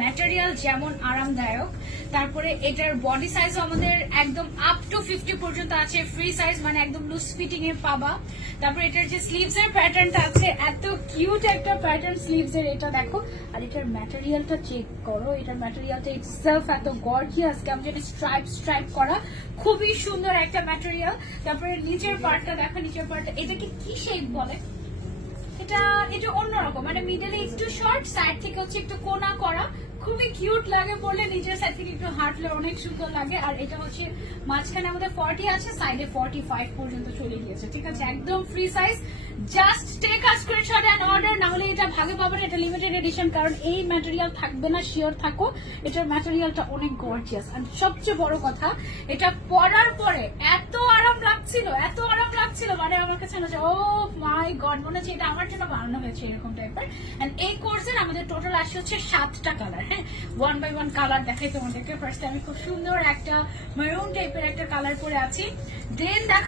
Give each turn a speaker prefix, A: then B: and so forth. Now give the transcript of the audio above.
A: Material যেমন আরামদায়ক, তারপরে এটার বডি সাইজও আমাদের একদম আপ টু ফিফটি পর্যন্ত আছে ফ্রি সাইজ মানে একদম লুজ ফিটিং এ পাবা। তারপরে এটার যে স্লিভস এর প্যাটার্নটা আছে, এত কিউট একটা প্যাটার্ন স্লিভস এর, এটা দেখো। আর এটার ম্যাটেরিয়ালটা চেক করো, এটার ম্যাটেরিয়ালটা ইটসেলফ এত গর্জিয়াস কেমন যেন স্ট্রাইপ স্ট্রাইপ করা। খুবই সুন্দর একটা ম্যাটেরিয়াল তারপরে নিচের পার্টটা দেখো, নিচের পার্টটা এটাকে কি শেপ বলে? এটা এটা অন্যরকম। মানে মিডলে একটু শর্ট সাইড থেকে হচ্ছে একটু কোনা করা। খুবই কিউট লাগে পড়লে নিজের সাইড থেকে একটু হাঁটলে অনেক সুন্দর লাগে। আর এটা হচ্ছে মাঝখানে আমাদের ফর্টি আছে সাইডে ফর্টি ফাইভ পর্যন্ত চলে গিয়েছে। ঠিক আছে? একদম free size just take a screenshot order না হলে এটা ভাগে পাবেন এটা লিমিটেড এডিশন কারণ এই ম্যাটেরিয়াল থাকবে না শিওর থাকো। এটার ম্যাটেরিয়ালটা অনেক গর্জিয়াস আর সবচেয়ে বড় কথা, এটা পরার পরে এত আরাম লাগছিল, এত লাগছিল মানে আমার কাছে হচ্ছে ও মাই গড মনে হচ্ছে এটা আমার জন্য বানানো হয়েছে এরকম টাইপের এন্ড এই কোর্সের আমাদের টোটাল আসছে হচ্ছে সাতটা কালার হ্যাঁ? ওয়ান বাই ওয়ান কালার দেখাই তোমাদেরকে। ফার্স্টে আমি খুব সুন্দর একটা মেরুন টাইপের একটা কালার পরে আছি। দেন দেখ